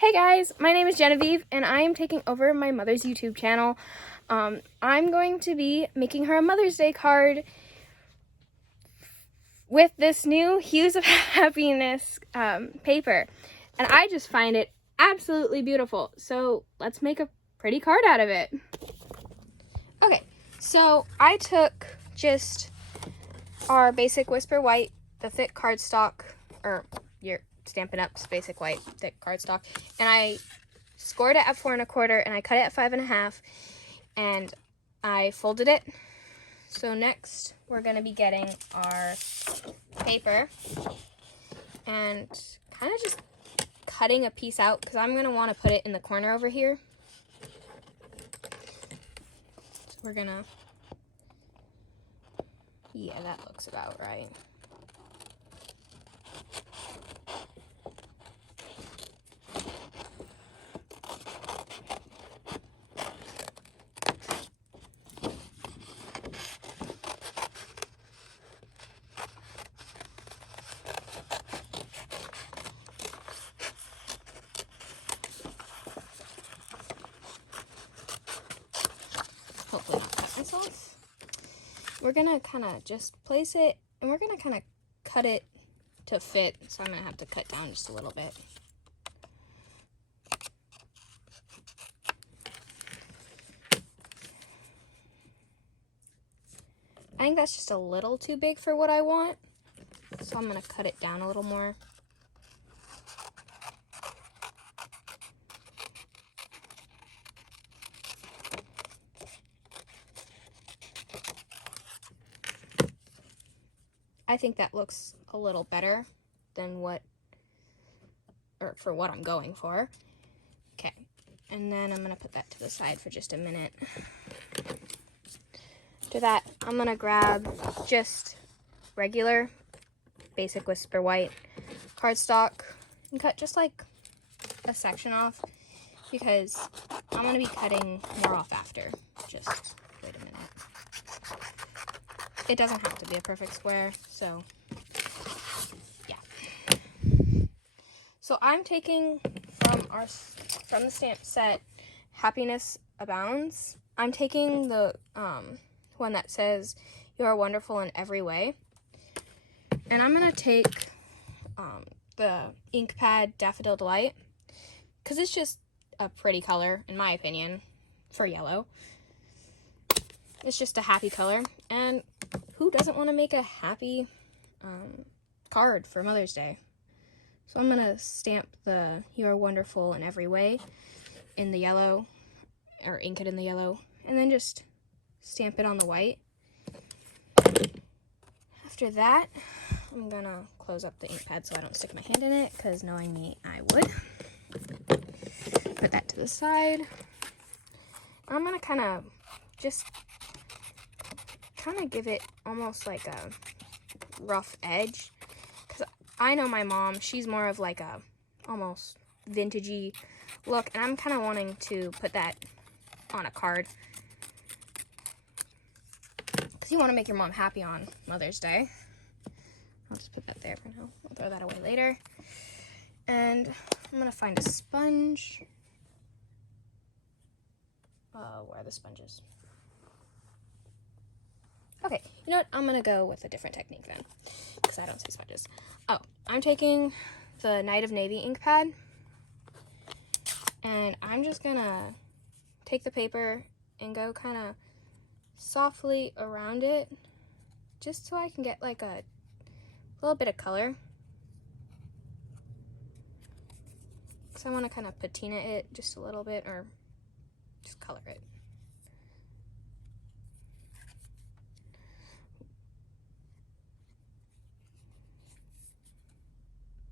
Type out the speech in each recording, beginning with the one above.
Hey guys, my name is Genevieve and I am taking over my mother's YouTube channel. I'm going to be making her a Mother's Day card with this new Hues of Happiness paper. And I just find it absolutely beautiful. So let's make a pretty card out of it. Okay, so I took just our basic Whisper White, the thick cardstock, or your Stampin' Up's basic white thick cardstock, and I scored it at 4 1/4 and I cut it at 5 1/2 and I folded it. So next we're going to be getting our paper and kind of just cutting a piece out because I'm going to want to put it in the corner over here. So we're going to, yeah, that looks about right. Hopefully not cut myself. We're gonna kind of just place it and we're gonna kind of cut it to fit, so I'm gonna have to cut down just a little bit. I think that's just a little too big for what I want, so I'm gonna cut it down a little more. I think that looks a little better than for what I'm going for. Okay, and then I'm gonna put that to the side for just a minute. After that, I'm gonna grab just regular basic Whisper White cardstock and cut just like a section off because I'm gonna be cutting more off after. Just wait a minute. It doesn't have to be a perfect square, so yeah. So I'm taking from the stamp set Happiness Abounds. I'm taking the one that says you are wonderful in every way, and I'm gonna take the ink pad Daffodil Delight because it's just a pretty color in my opinion for yellow. It's just a happy color, and who doesn't want to make a happy card for Mother's Day? So I'm gonna stamp the "You are wonderful in every way" in the yellow, or ink it in the yellow, and then just stamp it on the white. After that, I'm gonna close up the ink pad so I don't stick my hand in it, because knowing me, I would. Put that to the side. I'm gonna kind of give it almost like a rough edge, because I know my mom, she's more of like a almost vintagey look, and I'm kind of wanting to put that on a card because you want to make your mom happy on Mother's Day. I'll just put that there for now. I'll throw that away later. And I'm gonna find a sponge. Where are the sponges? Okay, you know what? I'm gonna go with a different technique then, because I don't see sponges. Oh, I'm taking the Night of Navy ink pad, and I'm just gonna take the paper and go kind of softly around it, just so I can get like a little bit of color. Because I want to kind of patina it just a little bit, or just color it.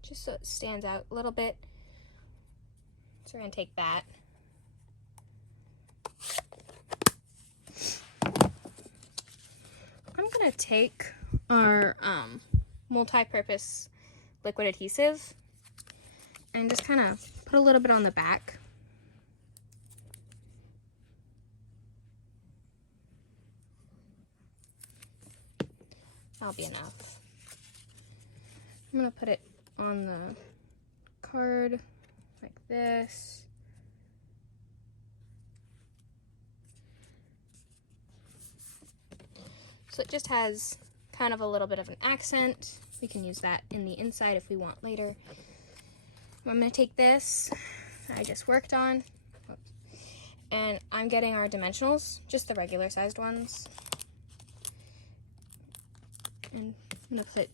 Just so it stands out a little bit. So we're going to take that. I'm going to take our multi-purpose liquid adhesive and just kind of put a little bit on the back. That'll be enough. I'm going to put it on the card like this. So it just has kind of a little bit of an accent. We can use that in the inside if we want later. I'm going to take this I just worked on, and I'm getting our dimensionals, just the regular sized ones. And I'm going to put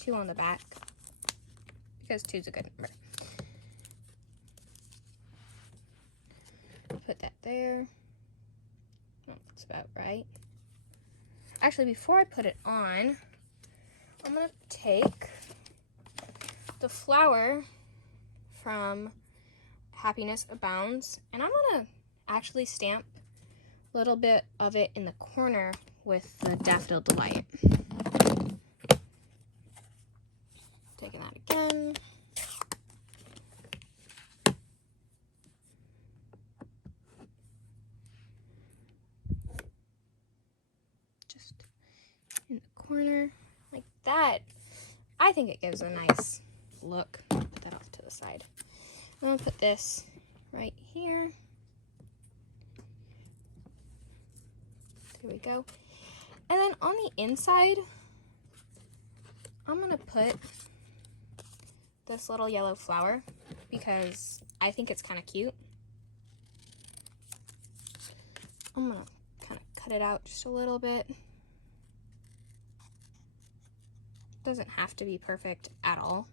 2 on the back, because 2 is a good number. Put that there. Oh, that's about right. Actually, before I put it on, I'm going to take the flower from Happiness Abounds, and I'm going to actually stamp a little bit of it in the corner with the Daffodil Delight. Taking that again. Just in the corner, like that. I think it gives a nice look. Put that off to the side. I'm gonna put this right here. There we go. And then on the inside, I'm gonna put this little yellow flower because I think it's kind of cute. I'm gonna kind of cut it out just a little bit. Doesn't have to be perfect at all,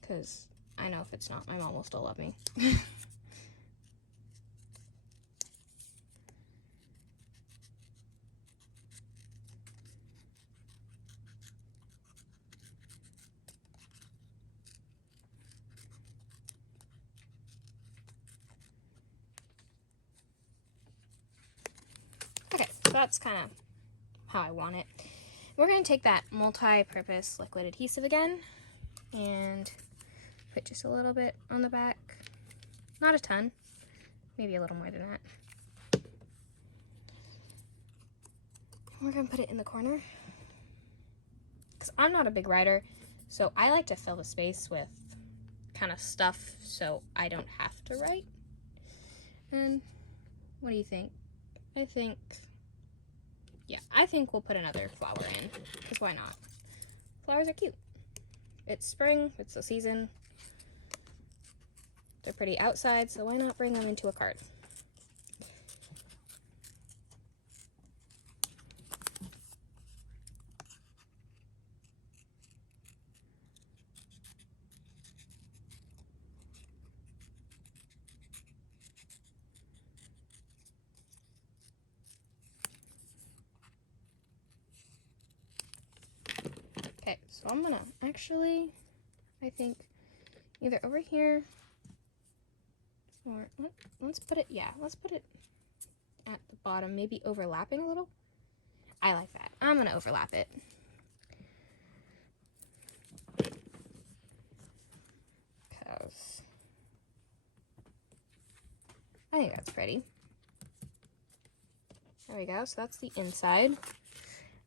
because I know if it's not, my mom will still love me. Okay, so that's kind of how I want it. We're going to take that multi-purpose liquid adhesive again and put just a little bit on the back. Not a ton, maybe a little more than that. We're going to put it in the corner because I'm not a big writer, so I like to fill the space with kind of stuff so I don't have to write. And what do you think? I think we'll put another flower in, because why not? Flowers are cute. It's spring, it's the season. They're pretty outside, so why not bring them into a card? Okay, so I'm gonna actually, I think, either over here, or let's put it at the bottom, maybe overlapping a little. I like that. I'm gonna overlap it. Because I think that's pretty. There we go, so that's the inside.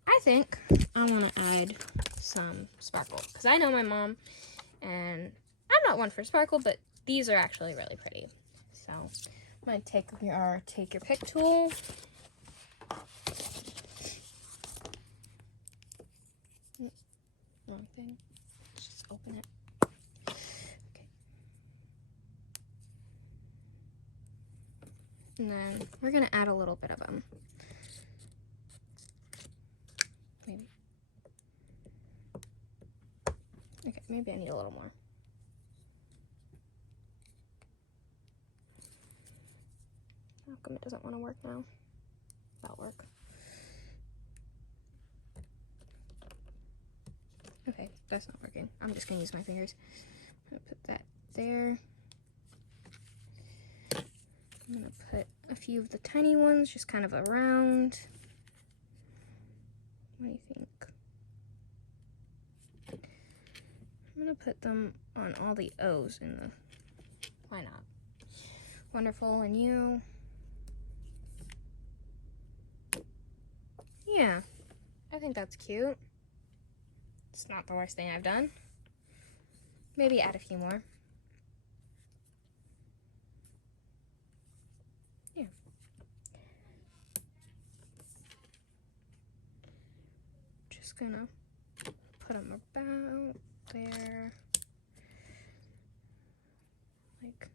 I think I want to add some sparkle, because I know my mom, and I'm not one for sparkle, but these are actually really pretty. So I'm going to take your pick tool. Wrong thing. Let's just open it. Okay. And then we're going to add a little bit of them. Maybe. Okay, maybe I need a little more. How come it doesn't want to work now? That'll work. Okay, that's not working. I'm just gonna use my fingers. I'm gonna put that there. I'm gonna put a few of the tiny ones just kind of around. What do you think? I'm gonna put them on all the O's in the, why not? Wonderful, and you. Yeah, I think that's cute. It's not the worst thing I've done. maybe add a few more. Yeah. Just gonna put them about there. Like,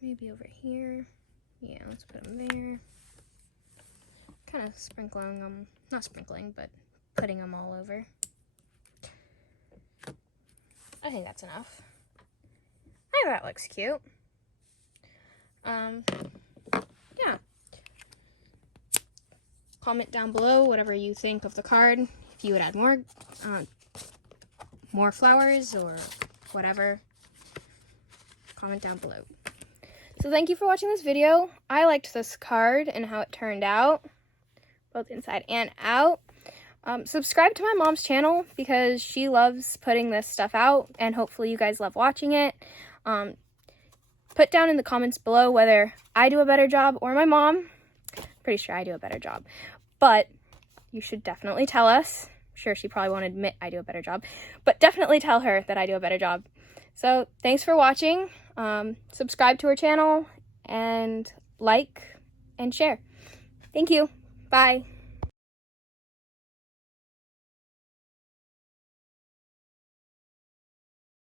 maybe over here. Yeah, let's put them there. Kind of sprinkling them, not sprinkling, but putting them all over. I think that's enough. I think that looks cute. Yeah. Comment down below whatever you think of the card. If you would add more flowers or whatever. Comment down below. So thank you for watching this video. I liked this card and how it turned out, both inside and out. Subscribe to my mom's channel because she loves putting this stuff out, and hopefully you guys love watching it. Put down in the comments below whether I do a better job or my mom. Pretty sure I do a better job, but you should definitely tell us. I'm sure she probably won't admit I do a better job, but definitely tell her that I do a better job. So thanks for watching. Subscribe to her channel and like and share. Thank you. Bye.